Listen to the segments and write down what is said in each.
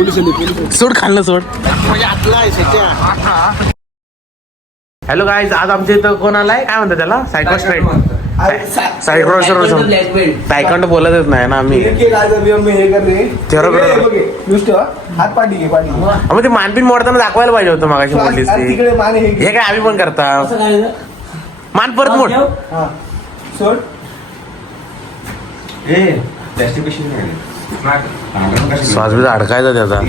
सोड खाल्लं सोड. हॅलो गाईज, आज आमच्या इथं कोण आलाय? काय म्हणतात त्याला? सायक्रॉस तायकांडो बोलतच नाही ना आम्ही. ते मानपिन मोडताना दाखवायला पाहिजे होतं मागाशी मोडलीस ती. हे काय आम्ही पण करता मान परत मोड. श्वास बी अडकायचा त्याचा.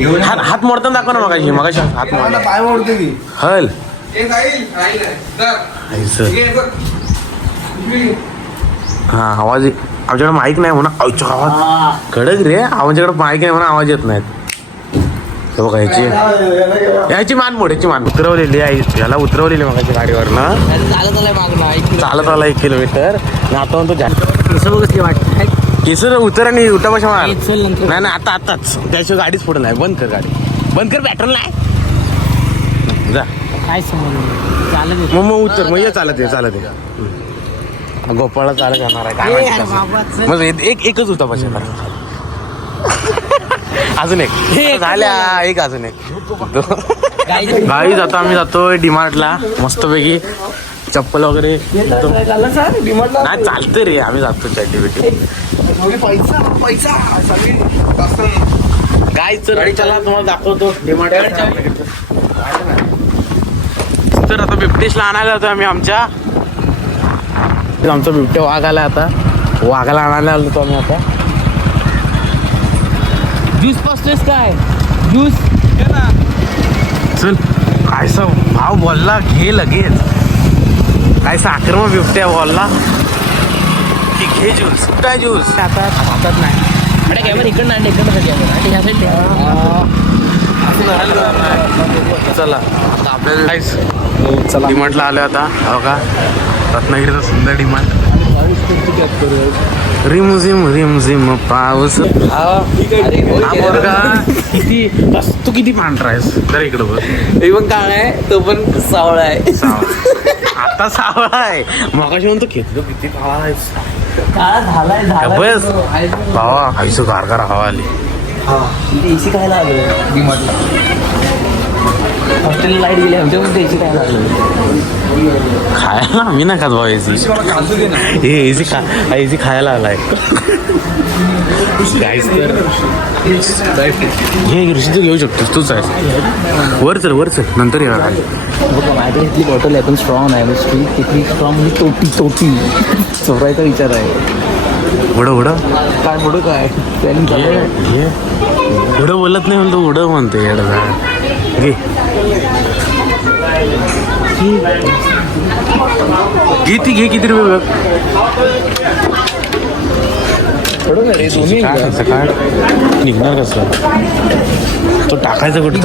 हात मोडताना दाखव ना मगाशी. मगाशी हात मोडला. पाय मोडते ती. हल हा आवाज आमच्याकडे माईक नाही म्हणा. आवाज कडक रे. आमच्याकडे माईक नाही म्हणा, आवाज येत नाहीत. बघा याची मान मोड. याची मान उतरवलेली आहे. याला उतरवलेली मगाची गाडीवर ना. चालत आला 1 किलोमीटर. आता तो केसर उतर आणि उठापाशा मार. नाही आता आताच त्याशिवाय गाडीच पुढे नाही. बंद कर गाडी. बंद कर. पेट्रोल नाही जा. काय समज मग उतर. मग ये चालत ये. गोपाळला चालत जाणार आहे काय मग. एकच होता पाशा. अजून एक झाल्या. एक अजून एक गाडी जातो. आम्ही जातोय डीमार्टला मस्तपैकी. चप्पल वगैरे नाही चालते रे. आम्ही जातो चड्डी बिड्डी. गाडी चला तुम्हाला दाखवतो डीमार्ट. तर आता बिबटेशला आणायला जातो आम्ही. आमचा बिबट्या वाघ आला. आता वाघाला आणायला आलो आम्ही. आता ज्यूस पासतेस काय? ज्यूस चल. कायसा भाव बोलला घे लगेच. कायसा आक्रमक बिबट्या बोलला की घे ज्यूस. काय ज्यूस आता हातात नाही. इकडनं चला आता आपल्याला डिमांडला आलं. आता हो का रत्नागिरीचं सुंदर डिमांड. रिमझिम पाऊस. किती तू किती पांढरा आहेस तर इकडं बघ. पण काय आहे तो पण सावळा आहे. आता सावळा आहे. मगाशी म्हणतो घेतलं किती काळा आहेस. काळा झालाय बस भावा. आईचं गारगार हवा आली. एसी काय लागलं हॉस्टेलला लाईट गेली. आमच्यामध्ये एसी काय लागलं खायला. मी नाही खात भाऊ एसी. हे एसी खायला आलाय. गाईस तर हे ऋषी तू घेऊ शकतोस. तूच आहे. वर चल नंतर येणार. बघा माझ्या इथली बॉटल आहे पण स्ट्रॉंग नाही. स्ट्रीट किती स्ट्रॉंग म्हणजे तोटी चोरायचा विचार आहे. उडं काय उडं काय उडं बोलत नाही म्हणतो. उडं म्हणते येडा. घे घे किती रुपये बघ. काय निघणार कसं तो टाकायचं कुठे.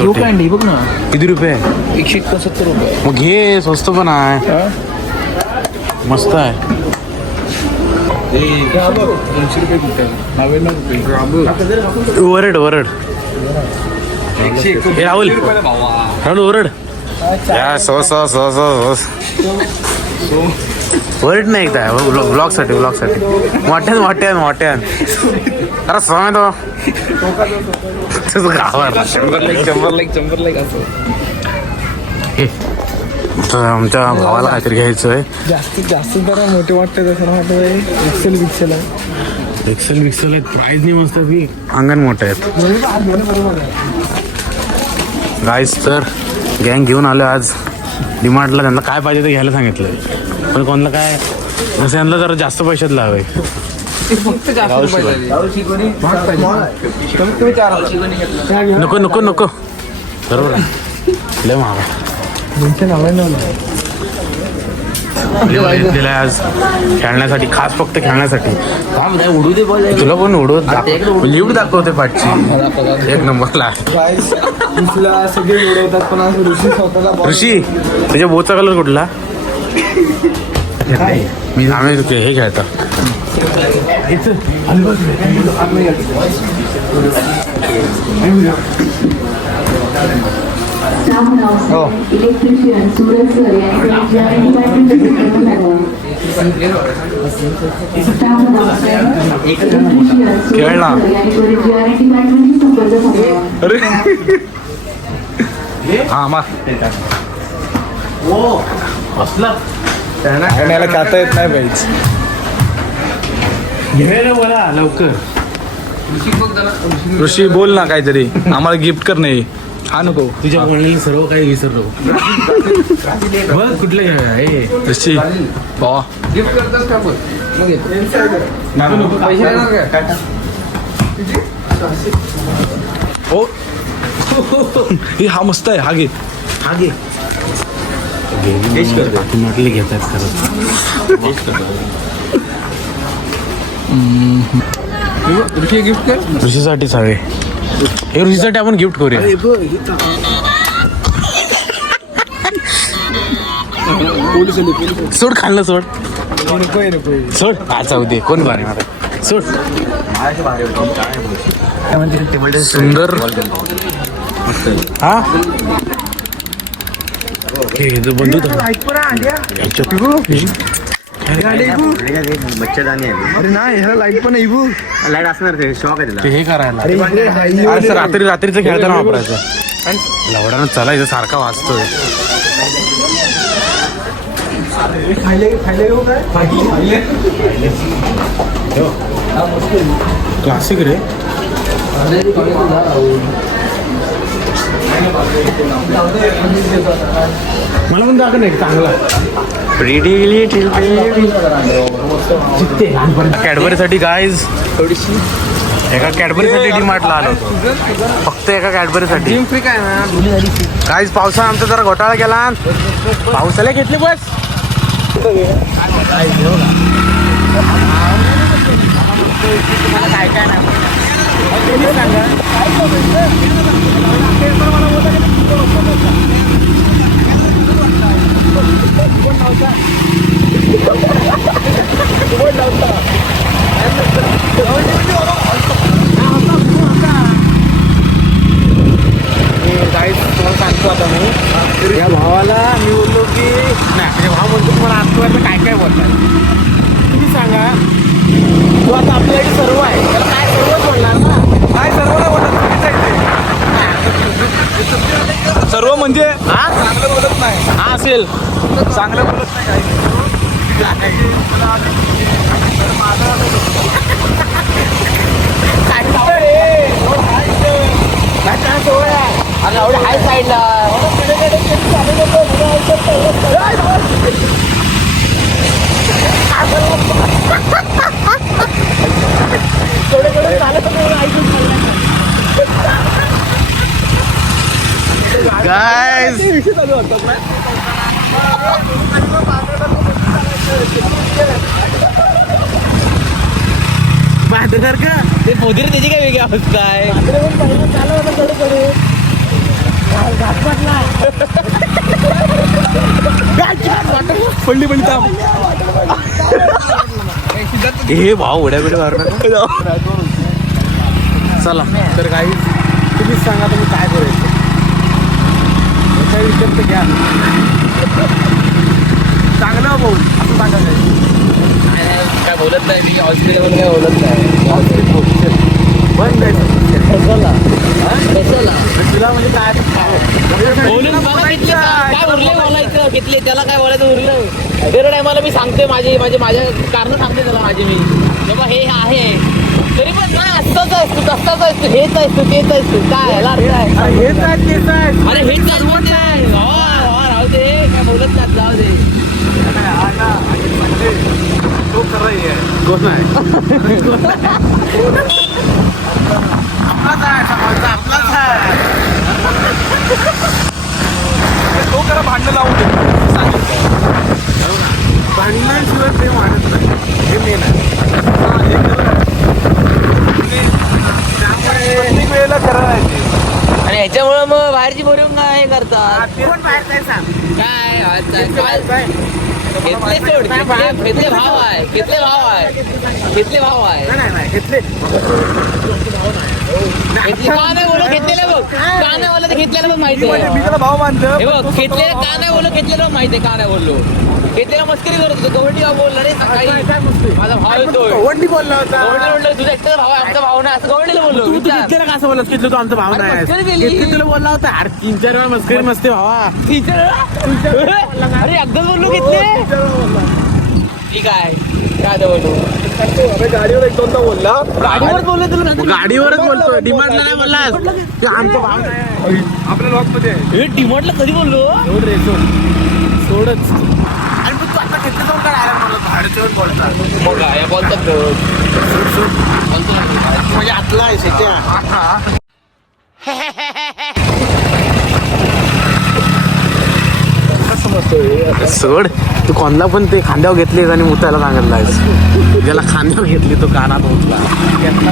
बघ ना किती रुपये? 170 रुपये. मग घे. स्वस्त पण आहे. मस्त आहे. 200 रुपये. वरड राहुल ओरड. वरड नाही एकदा ब्लॉग साठी मोठ्यान अरे समय तो गावावर 100 लाईक असं. आमच्या भावाला काहीतरी घ्यायचं आहे. जास्तीत जास्त जरा मोठे वाटते. तसं वाटतं एक्सेल बिक्सेल आहेत. प्राईज नाही मस्त की अंगण मोठे आहेत. गाईस तर गँग घेऊन आलो आज डिमांडला. त्यांना काय पाहिजे ते घ्यायला सांगितलं. पण कोणाला काय असं यांना जरा जास्त पैशात लावाय. नको बरोबर लय महागा. आज खेळण्यासाठी खास फक्त खेळण्यासाठी. उडू दे तुला पण लिफ्ट दाखवते पाठची. एक नंबरला सगळे उडवतात पण ऋषी त्याच्या बोचा कलर कुठला? मी आम्ही हे खेळतो. इलेक्ट्रिशियन सूरज सर खेळला. अरे हा मार याला खाता येत नाही बाईच. मला लवकर ऋषी बोल ना काहीतरी आम्हाला गिफ्ट कर नाही. हा नको तुझ्या वडिलांनी सर्व काही विसरलो. बघ कुठलं आहे ऋषी भावा ओ हे हा मस्त आहे. हा घे हा घे. म्हटले घेतात खरं. ऋषी गिफ्ट कर. ऋषीसाठीच हवे. हे ऋषीसाठी आपण गिफ्ट करूया. सोड खाल्लं सोड सोड. अच्छा दे कोण बारे मला सोड. सुंदर हा हे जो बंधू बच्चेदानी आहे. अरे नाही ह्याला लाईट पण आहे बघ. लाईट असणार ते शॉक आहे त्याला. हे करायला अरे सर रात्रीचं खेळताना वापरायचं. लवडानं चालायचं सारखा वाचतोय. क्लासिक रे. मला पण दाखव नाही चांगला. कॅडबरीसाठी गाईज थोडीशी एका कॅडबरीसाठी डीमार्टला आलो. फक्त एका कॅडबरीसाठी. गाईज पावसानं आमचा जरा घोटाळा केला. पावसाला घेतली बस. सांगतो आता मी या भावाला मी बोललो की नाही भाव म्हणतो तुम्हाला आजपर्यंत काय काय बोलतात तुम्ही सांगा. तो आता आपल्याकडे सर्व आहे त्याला काय सर्व बोलणार ना. काय सर्व नाही बोलत सर्व म्हणजे हा चांगलं बोलत नाही. हा असेल चांगलं बोलत नाही. एवढं हाय साईडला गाइस बांधणार का ते पोदीर त्याची काय वेगळी अवस्था आहे. पडली पडली थांब. हे भाव उड्या बिड्या मारणार. चला तर काही तुम्हीच सांगा तुम्ही काय करायचं. याचा विचार तर घ्या. चांगलं भाऊ असं सांगायचं. काय बोलत नाही मी ऑस्ट्रेलियामध्ये काय बोलत नाही. बंद तुला म्हणजे काय उरले बोलायचं घेतले त्याला काय बोलायचं उरलं. दर टायमाला मी सांगते माझे माझ्या कारण सांगते त्याला माझे मी बाबा हे आहे तरी पण नाही असताच असतो तसाच असतो हेच असतो तेच असतो काय ह्याला अर्थ आहे. हेच आहे तेच आहे. अरे हेच नाही राहू दे काय बोलत नाही जाऊ दे. तो खरं आहे. कोण आहे तो खरं भांडण लावून दे. भांडणाशिवाय ते मानत नाही. हे मेन आहे. प्रत्येक वेळेला खरं आहे ते. आणि ह्याच्यामुळे मग बाहेरची बोरिंग काय हे करतात काय घेतले सोड घेतले भाव आहे घेतले भाव आहे घेतले का नाही बोलू घेतलेलं बघ का नाही बोलत घेतलेलं बघ माहिती मी त्याला भाव मानतो. हे बघ घेतलेलं का नाही बोलू घेतलेलं बघ माहिती का नाही बोललो घेतलेला मस्करी करत होतो गवंडी भाऊ बोलला रे सकाळी माझा भाव येतोय गवंडी बोलला होता गवंडी म्हणलं तुझा एकटा भाव आहे आमचा भाव नाही असं गवंडीला बोललो तू विचार. घेतलेला का असं बोलत घेतलं तू आमचा भाव अरे नाही मस्करी केली. घेतली तुला बोलला होता अरे 3-4 वेळा मस्करी मस्ते भावा टीचर अरे एकदाच बोललो घेतले ठीक आहे काय आता बोलू गाडीवर एक दोनदा बोलला गाडीवर बोललो तुला नंतर. गाडीवरच बोलतो डिमांडला नाही बोललास ते आमचा भाव नाही आपल्या लॉक मध्ये आहे. हे डिमोटला कधी बोललो सोड रे सोडच आणि मग तू आता घेतलं जाऊन काय आला मला भाडच्यावर बोलता मग काय बोलतात म्हणजे आतला आहे शेत्या सोड तू कोणला पण ते खांद्यावर घेतलीस आणि मुतायला सांगितलायस ज्याला खांद्यावर घेतली तो कानात मुतला घेतला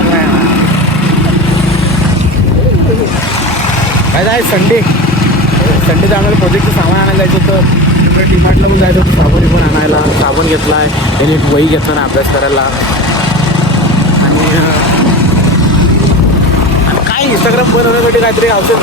काय काय संडेचं आम्हाला प्रोजेक्टचं सामान आणायला जायचं होतं डिमार्टला पण जायचं होतं साबण पण आणायला साबण घेतलाय त्याने एक वही घेतला ना अभ्यास करायला आणि काय इंस्टाग्राम बनवण्यासाठी काहीतरी औषध